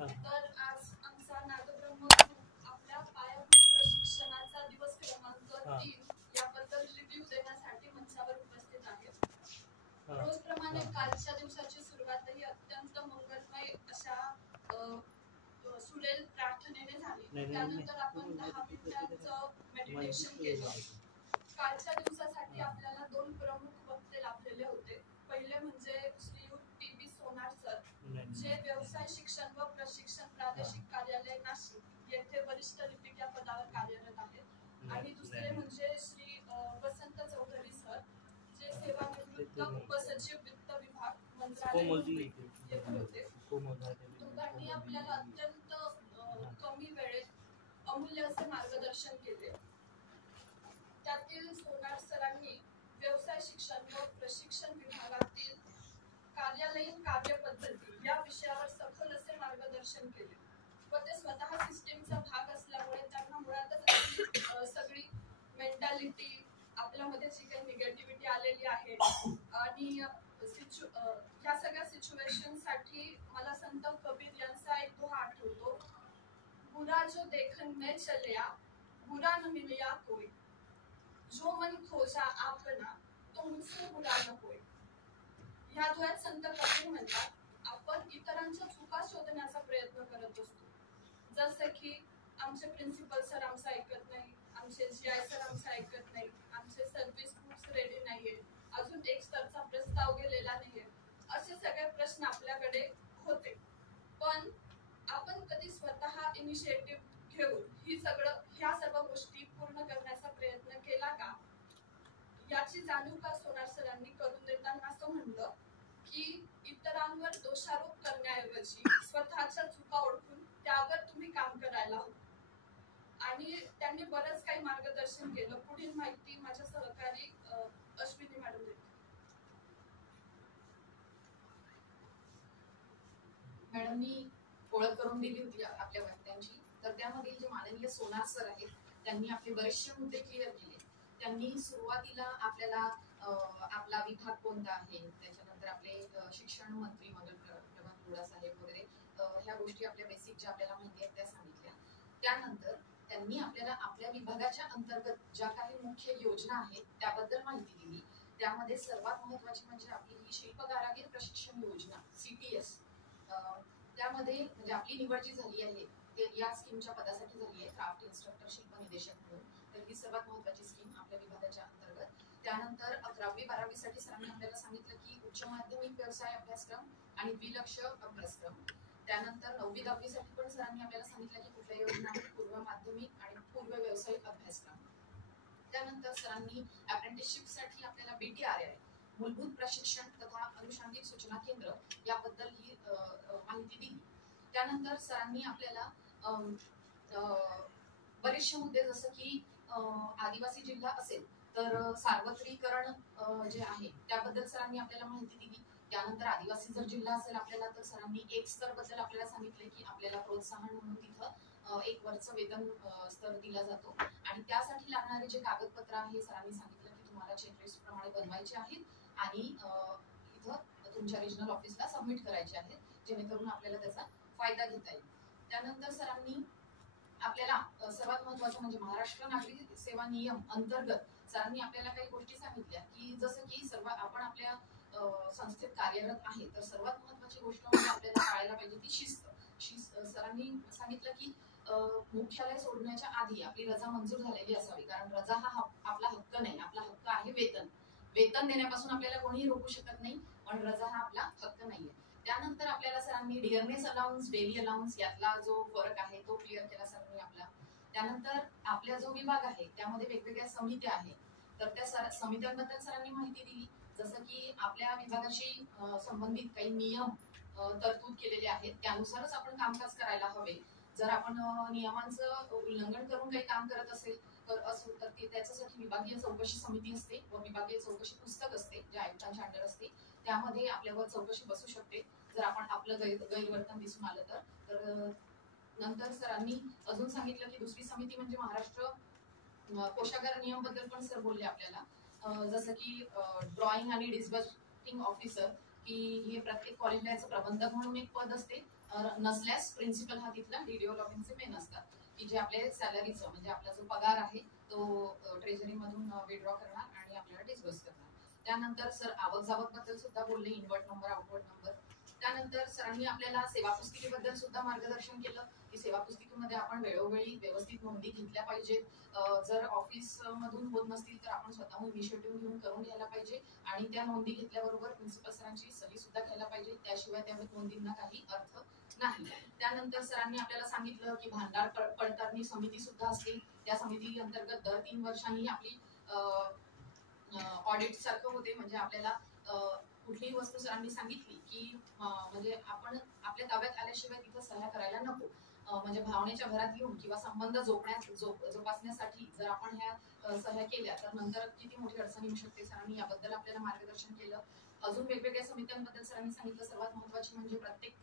तर आज आमचा नादब्रह्म ग्रुप आपल्या पायाभूत प्रशिक्षणाचा दिवस क्रमांक 3 याबद्दल रिव्ह्यू देण्यासाठी मंचावर उपस्थित आहे. रोजप्रमाणे कालच्या दिवसाची सुरुवातही अत्यंत मंगलमय अशा सुरेल प्रार्थनेने झाली. त्यानंतर आपण 10 मिनिटांचं मेडिटेशन केलं. कालच्या दिवसासाठी आपल्याला 2 प्रमुख वक्ते लाभलेले होते. पहिले म्हणजे श्रीयुत टी.बी. सोनार सर, जे व्यवसाय शिक्षण व प्रशिक्षण प्रादेशिक कार्यालय नाशिक येथे वरिष्ठ लिपिक या पदावर कार्यरत आहेत. आणि दुसरे म्हणजे श्री वसंत चौधरी सर, जे सेवानिवृत्त उपसचिव वित्त विभाग मंत्रालय येथे होते. दोघांनी आपल्याला अत्यंत कमी वेळेत अमूल्य असे मार्गदर्शन केले. त्यातील सोनार सरांनी व्यवसाय शिक्षण व प्रशिक्षण विभागातील कार्यालयीन कार्यपद्धती या विषयावर सखोल असे मार्गदर्शन केले व ते स्वतः सिस्टीमचा भाग असल्यामुळे त्यांना मुळातच सगळी मेंटॅलिटी, आपल्यामध्ये जी काही निगेटिव्हिटी आलेली आहे आणि या सगळ्या सिच्युएशन साठी मला संत कबीर यांचा एक दोहा आठवतो, बुरा जो देखन में चलिया बुरा न मिलिया कोई, जो मन खोजा आपना तो मुझसे बुरा न होय. या दोह्यात संत कबीर म्हणतात, आपण इतरांच्या चुका शोधण्याचा प्रयत्न करत असतो. जसे की आमचे प्रिन्सिपल सर आमचं ऐकत नाही, आमचे GI सर आमचं ऐकत नाही, आमचे सर्व्हिस बुक्स रेडी नाहीये, अजून एक स्तरचा प्रस्ताव गेलेला नाहीये, असे सगळे प्रश्न आपल्याकडे होते. पण आपण कधी स्वतः इनिशिएटिव्ह घेऊन ह्या सर्व गोष्टी पूर्ण करण्याचा प्रयत्न केला का? याची जाणीव का सोनार सरांनी करून देताना असं म्हणलं की इतरांवर दोषारोप करण्याऐवजी स्वतःच्या चुका ओळखून त्यावर तुम्ही काम करायला हवं. आणि त्यांनी बरंच काही मार्गदर्शन केलं. पुढील माहिती माझ्या सहकारी अश्विनी मॅडम देतील. मॅडमनी ओळख करून दिली होती आपल्या वक्त्यांची. तर त्यामध्ये जे माननीय सोनार सर आहेत त्यांनी आपले बरेचसे मुद्दे क्लिअर केले. त्यांनी सुरुवातीला आपल्याला आपला विभाग कोणता आहे, त्याच्यानंतर आपले शिक्षण मंत्री प्रभात लोढा साहेब वगैरे ह्या गोष्टी आपल्या बेसिक ज्या आपल्याला माहिती आहेत त्या सांगितल्या. त्यानंतर त्यांनी आपल्याला आपल्या विभागाच्या अंतर्गत ज्या काही मुख्य योजना आहेत त्याबद्दल माहिती दिली. त्यामध्ये सर्वात महत्वाची म्हणजे आपली ही शिल्पकारागीर प्रशिक्षण योजना CTS, त्यामध्ये म्हणजे आपली निवड जी झाली आहे या स्कीमच्या पदासाठी झाली आहे, क्राफ्ट इन्स्ट्रक्टर शिल्प निदेशक म्हणून. तर ही सर्वात महत्वाची स्कीम आपल्या विभागाच्या अंतर्गत. त्यानंतर 11वी 12वी साठी सरांनी आपल्याला सांगितलं की उच्च माध्यमिक व्यवसाय अभ्यासक्रम आणि द्विलक्ष्य अभ्यासक्रम. त्यानंतर 9वी 10वी साठी पण सरांनी आपल्याला सांगितलं की कुठल्या योजना आहेत, पूर्व माध्यमिक आणि पूर्व व्यावसायिक अभ्यासक्रम. त्यानंतर सरांनी अप्रेंटिसशिप साठी आपल्याला BTRI मूलभूत प्रशिक्षण तथा अनुषंगिक सूचना केंद्र याबद्दल ही माहिती दिली. त्यानंतर सरांनी आपल्याला बरेचसे मुद्दे, जसं की आदिवासी जिल्हा असेल तर सार्वत्रिकरण जे आहे त्याबद्दल सरांनी आपल्याला माहिती दिली. त्यानंतर आदिवासी जर जिल्हा असेल आपल्याला तर सरांनी एक स्तर बद्दल आपल्याला सांगितले की आपल्याला प्रोत्साहन म्हणून तिथं एक वरचं वेतन स्तर दिला जातो आणि त्यासाठी लागणारे जे कागदपत्र आहे सरांनी सांगितलं की तुम्हाला चेकलिस्ट प्रमाणे बनवायचे आहेत आणि इथं तुमच्या रिजनल ऑफिसला सबमिट करायचे आहेत, जेणेकरून आपल्याला त्याचा फायदा घेता येईल. त्यानंतर सरांनी आपल्याला सर्वात महत्वाचं म्हणजे महाराष्ट्र नागरिक सेवा नियम अंतर्गत सरांनी आपल्याला काही गोष्टी सांगितल्या की जसं की आपण आपल्या संस्थेत कार्यरत आहे तर सर्वात महत्वाची गोष्ट म्हणजे आपल्याला पाळायला पाहिजे ती शिस्त. सरांनी सांगितलं की मुख्यालय सोडण्याच्या आधी आपली रजा मंजूर झालेली असावी, कारण रजा हा आपला हक्क नाही, आपला हक्क आहे वेतन. वेतन देण्यापासून आपल्याला कोणीही रोखू शकत नाही, पण रजा हा आपला हक्क नाहीये. त्यानंतर आपल्याला सरांनी डिअरनेस अलाउन्स, डेली अलाउन्स यातला जो फरक आहे तो क्लिअर केला सरांनी आपला. त्यानंतर आपला जो विभाग आहे त्यामध्ये वेगवेगळ्या समित्या आहेत, तर त्या समित्यांबद्दल सरांनी माहिती दिली. जसं की आपल्या विभागाशी संबंधित काही नियम तरतूद केलेले आहेत, त्यानुसारच आपण कामकाज करायला हवे. जर आपण नियमांचं उल्लंघन करून काही काम करत असेल तर त्याच्यासाठी विभागीय चौकशी समिती असते व विभागीय चौकशी पुस्तक असते जे आयुक्तांच्या अंडर असते. त्यामध्ये आपल्यावर चौकशी बसू शकते जर आपण आपलं गैरवर्तन दिसून आलं तर. नंतर सरांनी अजून सांगितलं की दुसरी समिती म्हणजे महाराष्ट्र कोषागार नियम बद्दल पण सर बोलले आपल्याला. जसं की ड्रॉइंग आणि डिस्बर्सिंग ऑफिसर की हे प्रत्येक कॉलेजला याचं प्रबंधक म्हणून एक पद असते, नसल्यास प्रिन्सिपल हा तिथला डीडीओ लॉगिनचे मेन असतात, की जे आपले सॅलरीचं म्हणजे आपला जो पगार आहे तो ट्रेझरी मधून विड्रॉ करणार आणि आपल्याला डिस्बर्स करणार. त्यानंतर सर आवक जावक बद्दल सुद्धा बोलले, इनवर्ट नंबर आउटवर्ट नंबर. त्यानंतर सरांनी आपल्याला सेवा पुस्तिकेबद्दल सुद्धा मार्गदर्शन केलं की सेवा पुस्तिकेमध्ये आपण वेळोवेळी व्यवस्थित नोंदी घेतल्या पाहिजेत. जर ऑफिस मधून होत नसतील तर आपण स्वतःहून इनिशिएटिव्ह घेऊन करून घ्यायला पाहिजे आणि त्या नोंदी घेतल्याबरोबर प्रिन्सिपल सरांची सही सुद्धा घ्यायला पाहिजे, त्याशिवाय त्या नोंदींना काही अर्थ नाही. त्यानंतर सरांनी आपल्याला सांगितलं की भांडार पडताळणी समिती सुद्धा असते, त्या समिती अंतर्गत दर 3 वर्षांनी आपली ऑडिट सारखं होते. म्हणजे आपल्याला कुठलीही वस्तू सरांनी सांगितली की म्हणजे आपण आपल्या ताब्यात आल्याशिवाय तिथं सह्या करायला नको. म्हणजे भावनेच्या भरात घेऊन किंवा संबंध जोपासण्यासाठी जर आपण ह्या सह्या केल्या तर नंतर किती मोठी अडचण येऊ शकते, सरांनी याबद्दल आपल्याला मार्गदर्शन केलं. अजून वेगवेगळ्या समित्यांबद्दल सरांनी सांगितलं. सर्वात महत्वाची म्हणजे प्रत्येक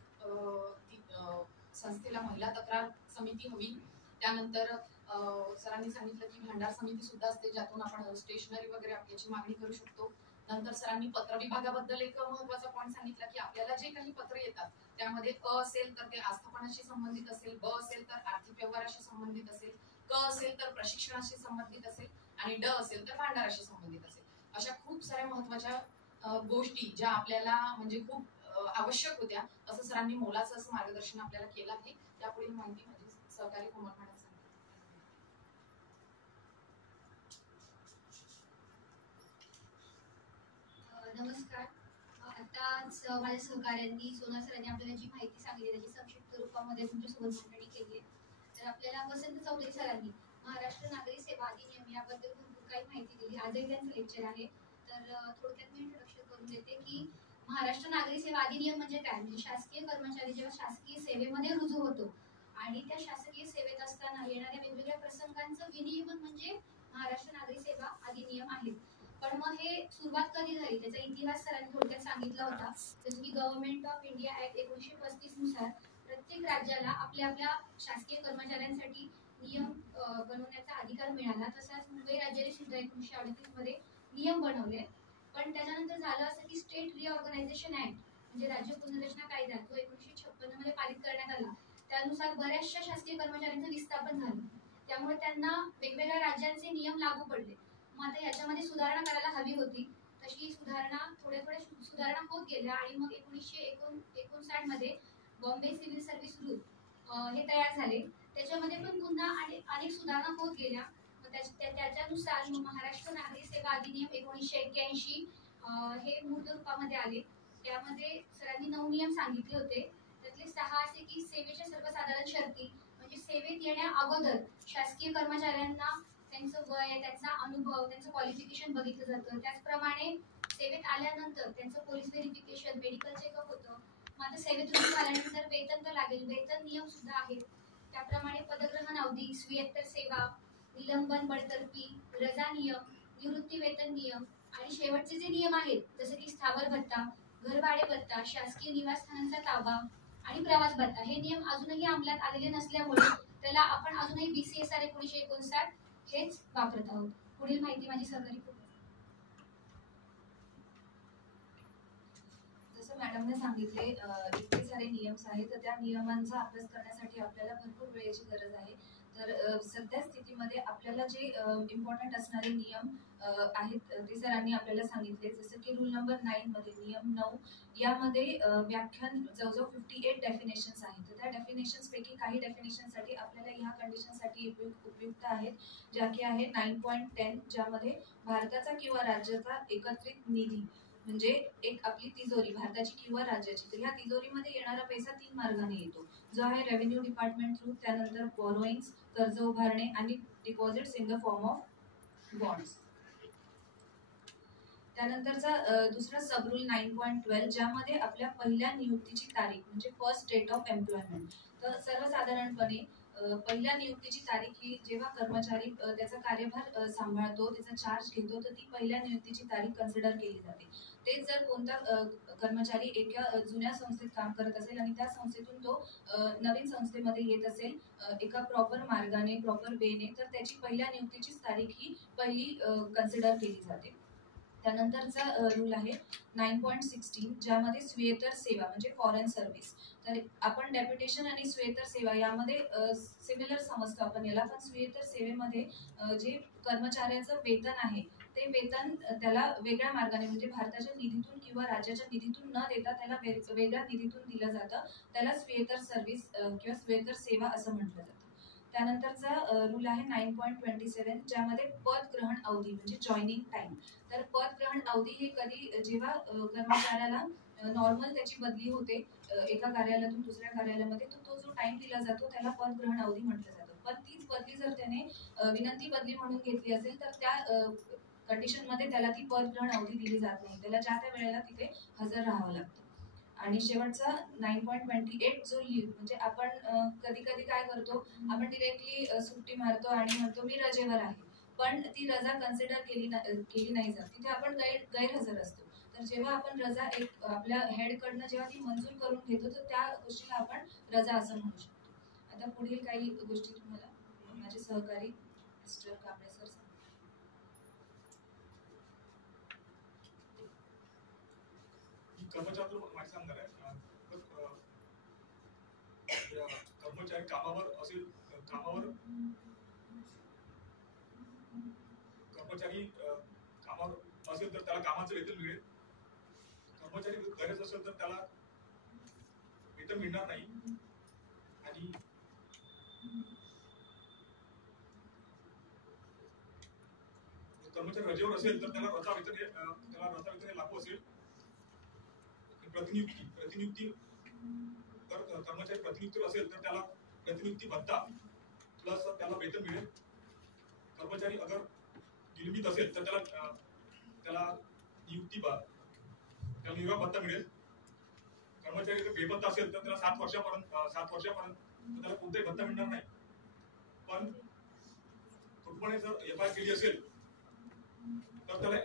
संस्थेला महिला तक्रार समिती हवी. त्यानंतर सरांनी सांगितलं की भांडार समिती सुद्धा असते, ज्यातून आपण स्टेशनरी वगैरे आपल्याची मागणी करू शकतो. नंतर सरांनी पत्र विभागाबद्दल एक महत्वाचा पॉईंट सांगितला की आपल्याला जे काही पत्र येतात त्यामध्ये अ असेल तर ते आस्थापनाशी संबंधित असेल, ब असेल तर आर्थिक व्यवहाराशी संबंधित असेल, क असेल तर प्रशिक्षणाशी संबंधित असेल आणि ड असेल तर भांडाराशी संबंधित असेल. अशा खूप साऱ्या महत्वाच्या गोष्टी ज्या आपल्याला म्हणजे खूप आवश्यक होत्या, असं सरांनी मोलाचं असं मार्गदर्शन आपल्याला केलं आहे. यापुढे माहिती माझी सहकारी कोमल मॅडम सांगतील. नमस्कार. आताच माझ्या सहकाऱ्यांनी सोना सरांनी आपल्याला जी माहिती सांगितली त्याची संक्षिप्त रूपामध्ये तुमच्यासोबत मांडणी केली आहे. तर आपल्याला वसंत चौधरी सरांनी महाराष्ट्र नागरी सेवा अधिनियम याबद्दल भरपूर काही माहिती दिली. आजही त्यांचं लेक्चर आहे. तर थोडक्यात मी इंट्रोडक्शन करून देते की महाराष्ट्र नागरी सेवा अधिनियम म्हणजे काय. म्हणजे शासकीय कर्मचारी जेव्हा शासकीय सेवेमध्ये रुजू होतो आणि त्या शासकीय सेवेत असताना येणाऱ्या वेगवेगळ्या प्रसंगांचं विनियमन म्हणजे महाराष्ट्र नागरी सेवा अधिनियम आहे. पण मग हे सुरुवात कधी झाली त्याचा इतिहास सरांनी थोडक्यात सांगितला होता. जसं की गव्हर्नमेंट ऑफ इंडिया ऍक्ट 1935 नुसार प्रत्येक राज्याला आपल्या आपल्या शासकीय कर्मचाऱ्यांसाठी नियम बनवण्याचा अधिकार मिळाला. तसाच मुंबई राज्याने सुद्धा 1938 मध्ये नियम बनवले. पण त्याच्यानंतर झालं असं की स्टेट रिऑर्गनायझेशन ऍक्ट म्हणजे राज्य पुनर्रचना कायदा जो 1956 मध्ये पारित करण्यात आला, त्यानुसार बऱ्याचशा शासकीय कर्मचाऱ्यांचं विस्थापन झालं. त्यामुळे त्यांना वेगवेगळ्या राज्यांचे नियम लागू पडले. मग आता याच्यामध्ये सुधारणा करायला हवी होती. तशी सुधारणा थोड्या सुधारणा होत गेल्या आणि मग 1959 मध्ये बॉम्बे सिव्हिल सर्व्हिस रूल हे तयार झाले. त्याच्यामध्ये पण पुन्हा अनेक सुधारणा होत गेल्या. त्याच्यानुसार महाराष्ट्र नागरी सेवा अधिनियम 1981 हे मूर्त रूपामध्ये आले. त्यामध्ये सरांनी 9 नियम सांगितले होते. त्यातले 6 असे की सेवेच्या सर्वसाधारण शर्ती म्हणजे सेवेत येण्या अगोदर शासकीय कर्मचाऱ्यांना त्यांचं वय, त्यांचा अनुभव, त्यांचं क्वालिफिकेशन बघितलं जातं. त्याचप्रमाणे सेवेत आल्यानंतर त्यांचं पोलीस व्हेरिफिकेशन, मेडिकल चेकअप होतं. मग आता सेवेत रुजू आल्यानंतर वेतन तर लागेल, वेतन नियम सुद्धा आहेत. त्याप्रमाणे पदग्रहण अवधी, स्वीयत्तर सेवा, निलंबन बडतर्फी, रजा नियम, निवृत्ती वेतन नियम आणि शेवटचे जे नियम आहेत जसं की स्थावर भत्ता, घरभाडे भत्ता, शासकीय निवासस्थानांचा ताबा आणि प्रवास भत्ता हे नियम अजूनही अंमलात आलेले नसल्यामुळे त्याला आपण अजूनही BCSR 1959 हेच वापरत आहोत. पुढील माहिती माझी सहकारी. जसं मॅडमने सांगितले इतके सारे नियम्स आहेत, तर त्या नियमांचा अभ्यास करण्यासाठी आपल्याला भरपूर वेळेची गरज आहे. तर सध्या स्थितीमध्ये आपल्याला जे इम्पॉर्टंट असणारे नियम आहेत ते सरांनी आपल्याला सांगितले. जसं की रूल नंबर 9 मध्ये नियम 9 यामध्ये व्याख्यान जवळजवळ 58 डेफिनेशन्स आहेत. तर त्या डेफिनेशन्स पैकी काही डेफिनेशनसाठी आपल्याला ह्या कंडिशनसाठी उपयुक्त आहेत, ज्या की आहे 9.10 ज्यामध्ये भारताचा किंवा राज्याचा एकत्रित निधी म्हणजे एक आपली तिजोरी भारताची किंवा राज्याची, तर ह्या तिजोरीमध्ये येणारा पैसा 3 मार्गाने येतो, जो आहे रेव्हेन्यू डिपार्टमेंट थ्रू, त्यानंतर बॉरोइंग्स कर्ज उभारणे आणि deposits in the form of bonds. त्यानंतरचा दुसरा सब रूल 9.12 ज्यामध्ये आपल्या पहिल्या नियुक्तीची तारीख म्हणजे फर्स्ट डेट ऑफ एम्प्लॉयमेंट. तर सर्वसाधारणपणे पहिल्या नियुक्तीची तारीख ही जेव्हा कर्मचारी त्याचा कार्यभार सांभाळतो, त्याचा चार्ज घेतो, तर ती पहिल्या नियुक्तीची तारीख कन्सिडर केली जाते. तेच जर कोणता कर्मचारी एका जुन्या संस्थेत काम करत असेल आणि त्या संस्थेतून तो नवीन संस्थेमध्ये येत असेल एका प्रॉपर मार्गाने, प्रॉपर वेने, तर त्याची पहिल्या नियुक्तीची तारीख ही पहिली कन्सिडर केली जाते. त्यानंतरचा रूल आहे 9.16 ज्यामध्ये स्वेतर सेवा म्हणजे फॉरेन सर्व्हिस. तर आपण डेप्युटेशन आणि स्वेतर सेवा यामध्ये सिमिलर समजतो आपण याला, पण स्वेतर सेवेमध्ये जे कर्मचाऱ्याचं वेतन आहे ते वेतन त्याला वेगळ्या मार्गाने म्हणजे भारताच्या निधीतून किंवा राज्याच्या निधीतून न देता त्याला वेगळ्या निधीतून दिलं जातं. त्याला स्वेतर सर्व्हिस किंवा स्वेतर सेवा असं म्हटलं जातं. त्यानंतरचा रूल आहे 9.27 ज्यामध्ये पदग्रहण अवधी म्हणजे जॉईनिंग टाइम. तर पदग्रहण अवधी हे कधी जेव्हा कर्मचाऱ्याला नॉर्मल त्याची बदली होते एका कार्यालयातून दुसऱ्या कार्यालयामध्ये, तर तो जो टाइम दिला जातो त्याला पदग्रहण अवधी म्हटलं जातं. पण तीच बदली जर त्याने विनंती बदली म्हणून घेतली असेल तर त्या कंडिशन मध्ये त्याला ती पदग्रहण अवधी दिली जात नाही, त्याला ज्या त्या वेळेला तिथे हजर राहावं लागतं. आणि शेवटचा 9.28 जो लीव्ह म्हणजे आपण कधी कधी काय करतो, आपण डिरेक्टली सुट्टी मारतो आणि म्हणतो मी रजेवर आहे, पण ती रजा कन्सिडर केली नाही जात, तिथे आपण गैरहजर असतो. तर जेव्हा आपण रजा एक आपल्या हेड कडनं जेव्हा ती मंजूर करून घेतो तर त्या गोष्टीला आपण रजा असं म्हणू शकतो. आता पुढील काही गोष्टी तुम्हाला माझे सहकारी मिस्टर कांबळे सर सांगतील. कर्मचाऱ्यांवर माहिती सांगणार आहे. कर्मचारी कामावर असेल तर त्याला कामाचं वेतन मिळेल. कर्मचारी गरज असेल तर त्याला वेतन मिळणार नाही. आणि कर्मचारी रजेवर असेल तर त्याला रजा वेतन लागू असेल. प्रतिनियुक्ती तर कर्मचारी प्रतिनियुक्ती असेल तर त्याला प्रतिनियुक्ती भत्ता प्लस त्याला वेतन मिळेल. कर्मचारी अगर निलंबित असेल तर त्याला निर्वाह भत्ता मिळेल. कर्मचारी जर बेपत्ता असेल तर त्याला 7 वर्षापर्यंत त्याला कोणताही भत्ता मिळणार नाही. पण कुटुंबाने जर एफआयआर केली असेल तर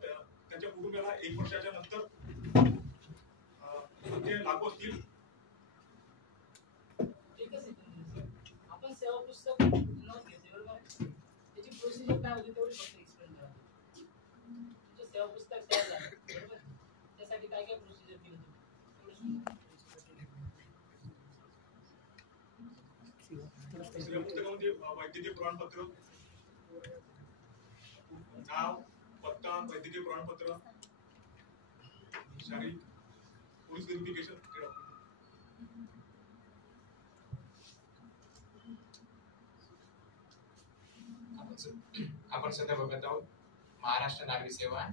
त्याच्या कुटुंबाला 1 वर्षाच्या नंतर ते लागू असतील. आपण सेवा पुस्तक नोंद घेतली बरोबर, त्याची प्रोसिजर काय होती तेवढी फक्त एक्सप्लेन करा. तुमचं सेवा पुस्तक तयार झालं बरोबर, त्यासाठी काय काय प्रोसिजर केली तुम्ही? सेवा पुस्तकामध्ये वैद्यकीय प्रमाणपत्र, नाव, पत्ता, वैद्यकीय प्रमाणपत्र, शारीरिक पोलीस व्हेरिफिकेशन. आपण सध्या बघत आहोत महाराष्ट्र नागरी सेवा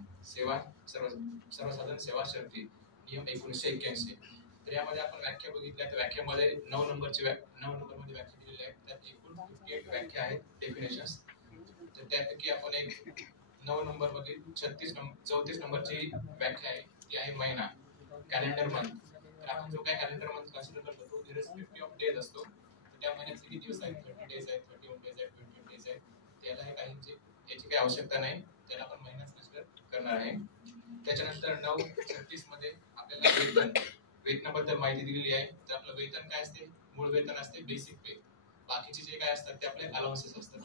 सर्वसाधारण सेवा शर्ती नियम 1981. तर यामध्ये आपण व्याख्या बघितल्या, तर व्याख्यामध्ये 9 नंबरमध्ये व्याख्या दिलेली आहे. त्यात एकूण 58 व्याख्या आहेत, डेफिनेशन्स. तर त्यापैकी आपण एक 9 नंबर मधील 34 नंबरची व्याख्या आहे, ती आहे महिना, कॅलेंडर मंथ. तर आपण जो काय कॅलेंडर मंथ कन्सिडर करतो तो इरेस्पेक्टिव्ह ऑफ डेज असतो. तर त्या महिन्यात किती दिवस आहेत, 30 डेज आहेत, 31 डेज आहेत, 28 डेज आहेत. त्याला हे काहींची याची काही आवश्यकता नाही, त्याला आपण महिन्यात कन्सिडर करणार आहे. त्याच्यानंतर 9:36 मध्ये आपल्याला वेतनाबद्दल माहिती दिलेली आहे. तर आपलं वेतन काय असते, मूळ वेतन असते, बेसिक पे. बाकीचे जे काय असतात ते आपले अलाउन्सेस असतात.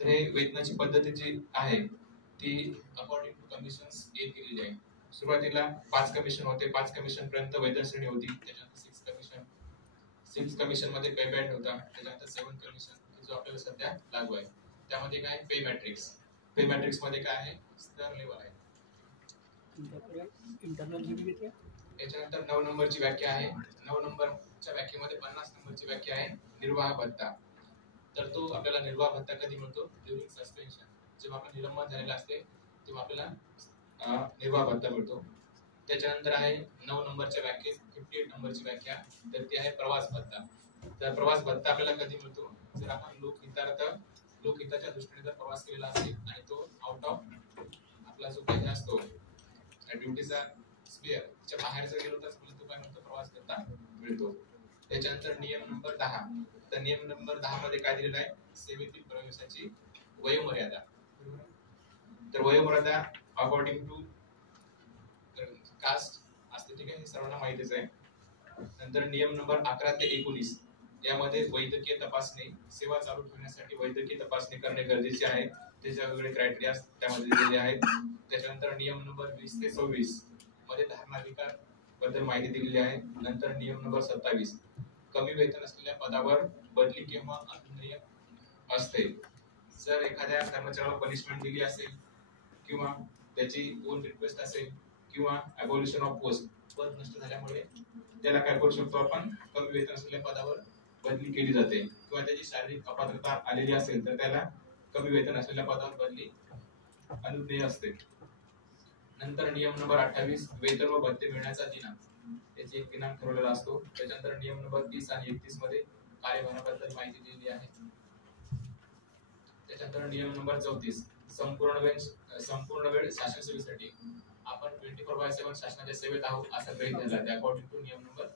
तर हे वेतनाची पद्धती जी आहे ती अकॉर्डिंग टू कमिशन्स येत गेलेली आहे. सुरुवातीला 5 कमिशन होते, 5 कमिशन पर्यंत वेतन श्रेणी होती. त्याच्यानंतर 6 कमिशन मध्ये पे बँड होता. त्याच्यानंतर 7 कमिशन जो आपल्याला सध्या लागू आहे. त्यामध्ये काय पे मॅट्रिक्स मध्ये काय आहे, स्तर लेवल आहे. त्याच्यानंतर 9 नंबरची व्याख्या आहे. 9 नंबरच्या व्याख्येमध्ये 50 नंबरची व्याख्या आहे निर्वाह भत्ता. तर तो आपल्याला निर्वाह भत्ता कधी मिळतो, ड्युरिंग सस्पेन्शन, जेव्हा आपलं निलंबन झालेलं असते तेव्हा आपल्याला निर्वाह भत्ता मिळतो. त्याच्यानंतर आहे 9 नंबरच्या व्याख्येत 58 नंबरची व्याख्या, तर ती आहे प्रवास भत्ता. तर प्रवास भत्ता आपल्याला कधी मिळतो, जर आपण लोकहिताच्या दृष्टीने जर प्रवास केलेला असेल आणि तो आउट ऑफ आपला जो काही असतो ड्युटीचा स्पेअर त्याच्या बाहेर जर गेलो तर तो काय म्हणतो, प्रवास करता मिळतो. त्याच्यानंतर नियम नंबर 10. तर नियम नंबर 10 मध्ये काय दिलेलं आहे, सेवेतील प्रवेशाची वयोमर्यादा. तर वयोमर्यादा अकॉर्डिंग टू कास्ट असते, ठीक आहे, हे सर्वांना माहितीच आहे. नंतर नियम नंबर 11 ते 19 यामध्ये वैद्यकीय तपासणी, सेवा चालू ठेवण्यासाठी वैद्यकीय तपासणी करणे गरजेचे आहे. त्याच्या वेगवेगळे क्रायटेरिया त्यामध्ये दिलेले आहेत. त्याच्यानंतर नियम नंबर 20 ते 26 मध्ये धारणाधिकार बद्दल माहिती दिलेली आहे. नंतर नियम नंबर 27 कमी वेतन असलेल्या पदावर बदली किंवा अभिनय असते. जर एखाद्या कर्मचाऱ्याला पनिशमेंट दिली असेल किंवा त्याची ओन रिक्वेस्ट असेल किंवा अबोल्युशन ऑफ पोस्ट पद नष्ट झाल्यामुळे त्याला काय करू शकतो आपण, कमी वेतन असलेल्या पदावर बदली केली जाते किंवा त्याची शारीरिक अपात्रता आलेली असेल तर त्याला कमी वेतन असलेल्या पदावर बदली अनुज्ञेय असते. नंतर नियम नंबर 28 वेतन व भत्ते मिळण्याचा दिनांक, त्याची एक दिनांक ठरवलेला असतो. त्याच्यानंतर नियम नंबर 30 आणि 31 मध्ये कार्यभाराबद्दल माहिती दिलेली आहे. त्याच्यानंतर नियम नंबर 34 संपूर्ण वेळ शासन सेवेसाठी आपण 24/7 शासनाच्या सेवेत आहोत असं गृहीत धरला आहे अकॉर्डिंग टू नियम नंबर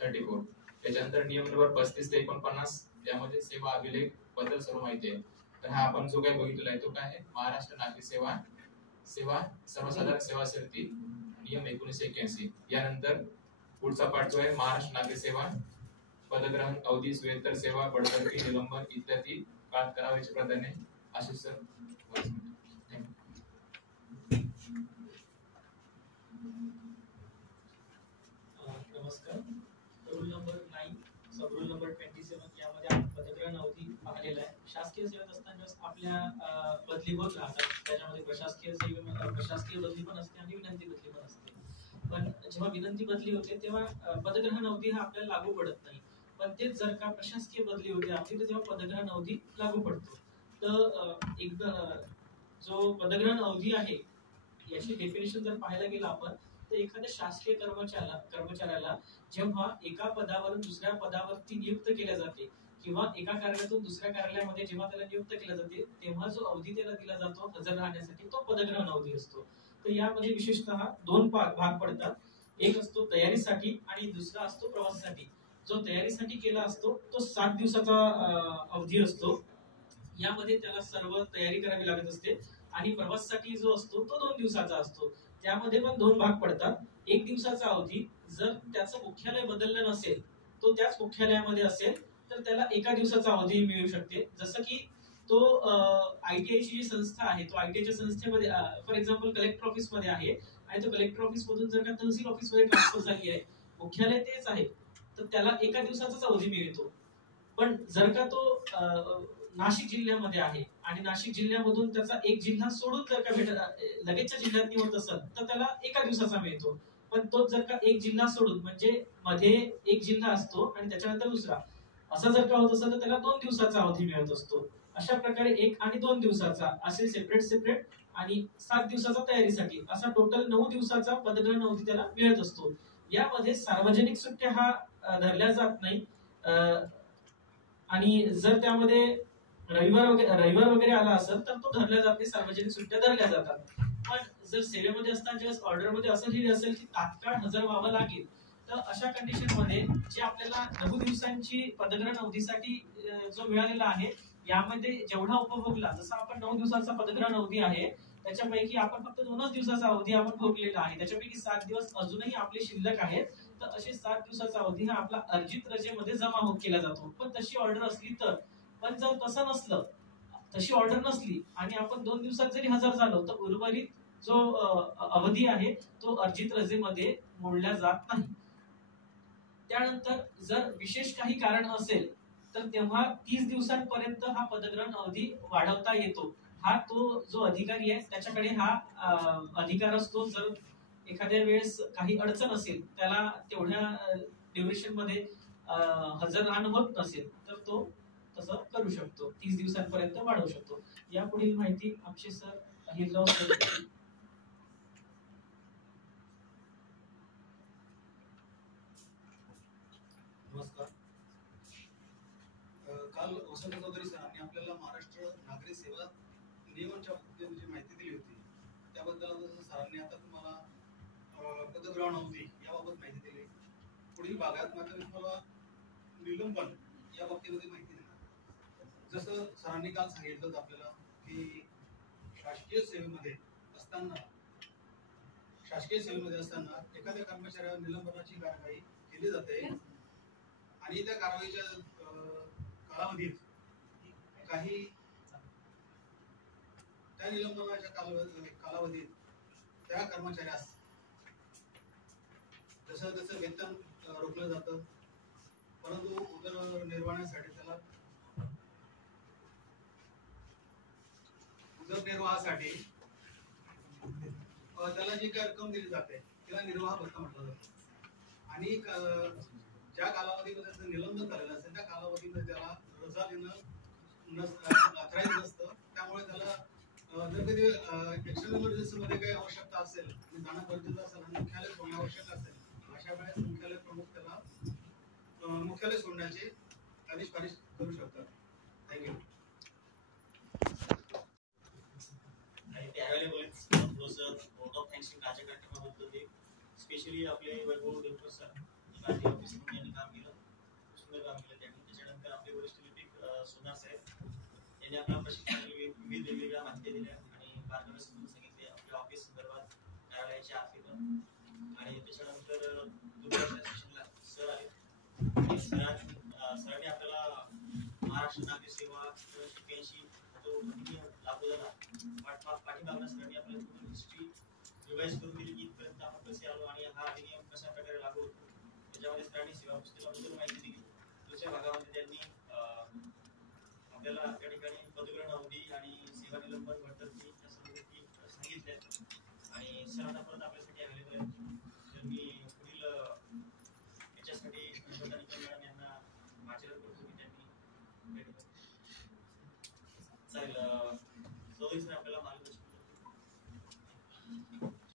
34. त्याच्यानंतर नियम नंबर 35 ते 49 यामध्ये सेवा अभिलेख बद्दल सर्व माहिती आहे. तर हा आपण जो काही बघितलेला आहे तो काय आहे, महाराष्ट्र नागरी सेवा सर्वसाधारण सेवा शर्ती नियम 1981. यानंतर पुढचा पाठ जो आहे महाराष्ट्र नागरी सेवा पदग्रहण अवधी स्वेतर सेवा बडतर्फी निलंबन इत्यादी काळात करावयाचे प्राधान्य असे सर. नमस्कार. रूल नंबर 9 सब रूल नंबर 27 यामध्ये आपण पदग्रहण अवधी पाहिलेला आहे. शासकीय सेवेत असताना आपल्या बदली होत राहतात. त्याच्यामध्ये प्रशासकीय बदली पण असते आणि विनंती बदली पण असते. पण जेव्हा विनंती बदली होते तेव्हा पदग्रहण अवधी हा आपल्याला लागू पडत नाही. पण तेच जर का प्रशासकीय बदली होते आपली तर तेव्हा पदग्रहण अवधी लागू पडतो. तर एकदा जो पदग्रहण अवधी आहे याची डेफिनेशन जर पाहायला गेलं आपण तर एखाद्या शासकीय कर्मचाऱ्याला जेव्हा एका पदावरून दुसऱ्या पदावरती नियुक्त केल्या जाते किंवा एका कार्यालयातून दुसऱ्या कार्यालयामध्ये जेव्हा त्याला नियुक्त केल्या जाते तेव्हा जो अवधी त्याला दिला जातो हजर राहण्यासाठी तो पदग्रहण अवधी असतो. तर यामध्ये विशेषतः दोन भाग पडतात. एक असतो तयारीसाठी आणि दुसरा असतो प्रवासासाठी. जो तयारीसाठी केला असतो तो 7 दिवसाचा अवधी असतो. यामध्ये त्याला सर्व तयारी करावी लागत असते आणि प्रवासासाठी जो असतो तो 2 दिवसाचा असतो. त्यामध्ये पण 2 भाग पडतात. 1 दिवसाचा अवधी जर त्याचं मुख्यालय बदललं नसेल तो त्याच मुख्यालयामध्ये असेल तर त्याला 1 दिवसाचा अवधी मिळू शकते. जसं की तो आयटीआयची जी संस्था आहे तो आयटीआयच्या संस्थेमध्ये फॉर एक्झाम्पल कलेक्टर ऑफिस मध्ये आहे आणि तो कलेक्टर ऑफिस मधून जर का तहसील ऑफिस मध्ये ट्रान्सफर झाली आहे, मुख्यालय तेच आहे, तर त्याला 1 दिवसाचाच अवधी मिळतो. पण जर का तो नाशिक जिल्ह्यामध्ये आहे आणि नाशिक जिल्ह्यामधून त्याचा एक जिल्हा सोडून जर का लगेचच्या जिल्ह्यात निवडत असेल तर त्याला 1 दिवसाचा मिळतो. पण तो जर का एक जिल्हा सोडून म्हणजे मध्ये एक जिल्हा असतो आणि त्याच्यानंतर दुसरा असं जर का होत असेल तर त्याला 2 दिवसाचा अवधी मिळत असतो. अशा प्रकारे 1 आणि 2 दिवसाचा असे सेपरेट आणि 7 दिवसाचा तयारीसाठी असा टोटल 9 दिवसाचा पदग्रहण अवधी त्याला मिळत असतो. यामध्ये सार्वजनिक सुट्ट्या हा धरल्या जात नाही आणि जर त्यामध्ये रविवार वगैरे आला असेल तर तो धरला जात नाही, सार्वजनिक सुट्ट्या धरल्या जातात. पण जर सेवेमध्ये असताना जेव्हा ऑर्डर मध्ये असं लिहिलं असेल की तात्काळ हजर व्हावं लागेल तर अशा कंडिशन मध्ये जे आपल्याला 9 दिवसांची पदग्रहण अवधीसाठी जो मिळालेला आहे यामध्ये जेवढा उपभोगला, जसं आपण 9 दिवसाचा पदग्रहण अवधी आहे त्याच्यापैकी आपण फक्त 2च दिवसाचा अवधी आपण भोगलेला आहे. त्याच्यापैकी 7 दिवस अजूनही आपले शिल्लक आहेत. तर असे 7 दिवसाचा अवधी हा आपला अर्जित रजेमध्ये जमा केला जातो. पण तशी ऑर्डर असली तर, पण जर तसं नसलं, तशी ऑर्डर नसली आणि आपण 2 दिवसात जरी हजर झालो तर उर्वरित जो अवधी आहे तो अर्जित रजेमध्ये मोडला जात नाही. त्यानंतर जर विशेष काही कारण असेल तर तेव्हा 30 दिवसांपर्यंत हा पदग्रहण अवधी वाढवता येतो. हा तो जो अधिकारी आहे त्याच्याकडे हा अधिकार असतो. जर एखाद्या वेळेस काही अडचण असेल, त्याला तेवढ्या ड्युरेशन मध्ये हजर राहणं होत नसेल तर तो तसं करू शकतो, 30 दिवसांपर्यंत वाढवू शकतो. यापुढील माहिती आमचे सर अहिरराव सर. नमस्कार. काल वसंत चौधरी सरांनी आपल्याला महाराष्ट्र नागरी सेवा नियमांच्या जी माहिती दिली होती त्याबद्दल सरांनी आता तुम्हाला पदग्रहण अवधी याबाबत माहिती दिली. पुढील भागात मात्र मी तुम्हाला निलंबन या बाबतीमध्ये माहिती देणार. जसं सरांनी काल सांगितलं होतं आपल्याला की शासकीय सेवेमध्ये असताना एखाद्या कर्मचाऱ्यावर निलंबनाची कारवाई केली जाते आणि त्या कारवाईच्या कालावधीत काही त्या निलंबनाच्या कालावधीत त्या कर्मचाऱ्यास जसं त्याचं वेतन रोखलं जातं, परंतु उदरनिर्वाहासाठी त्याला जी काय रक्कम दिली जाते तिला निर्वाह भत्ता म्हटलं जातं. आणि ज्या कालावधीमध्ये त्याचं निलंबन झालेलं असेल त्या कालावधीमध्ये त्याला रजा देणं अथराईज नसतं. त्यामुळे त्याला जर कधी एक्स्टर्नल इमर्जन्सी मध्ये काही आवश्यकता असेल आणि जाणं गरजेचं असेल आणि मुख्यालय सोडणं आवश्यक असेल, अशा वेळेस मुख्यालय प्रमुख त्याला मुख्यालय सोडण्याचे आदेश पारित करू शकतात. थँक्यू. स्पेशली आपले वैभव देवकर सर गांधी ऑफिस यांनी काम केलं, सुंदर काम केलं त्यांनी. त्याच्यानंतर आपले वरिष्ठ लिपिक सोनार साहेब यांनी आपल्या प्रशिक्षणाला विविध वेगवेगळ्या माहिती दिल्या आणि बारकावे समजून सांगितले आपल्या ऑफिस संदर्भात, कार्यालयाच्या आर्थिक. आणि त्याच्यानंतर दूरदर्शन स्टेशनला सर आले आणि सरांनी आपल्याला महाराष्ट्र नागरी सेवा 1981 जो लागू झाला पाठीमागला सरांनी आपल्याला पूर्ण हिस्ट्री रिवाइज करून दिली की इथपर्यंत आपण कसे आलो आणि हा अधिनियम कशा प्रकारे लागू होतो. त्याच्यामध्ये सरांनी सेवा पुस्तकाबद्दल माहिती दिली. दुसऱ्या भागामध्ये त्यांनी आपल्याला त्या ठिकाणी पदग्रहण अवधी आणि सेवा निलंबन पद्धती सांगितल्या आणि सर आता परत आपल्यासाठी अवेलेबल आहेत. तर मी पुढील याच्यासाठी मॅडम यांना मार्गदर्शन करतो की त्यांनी चालेल. चौधरी सर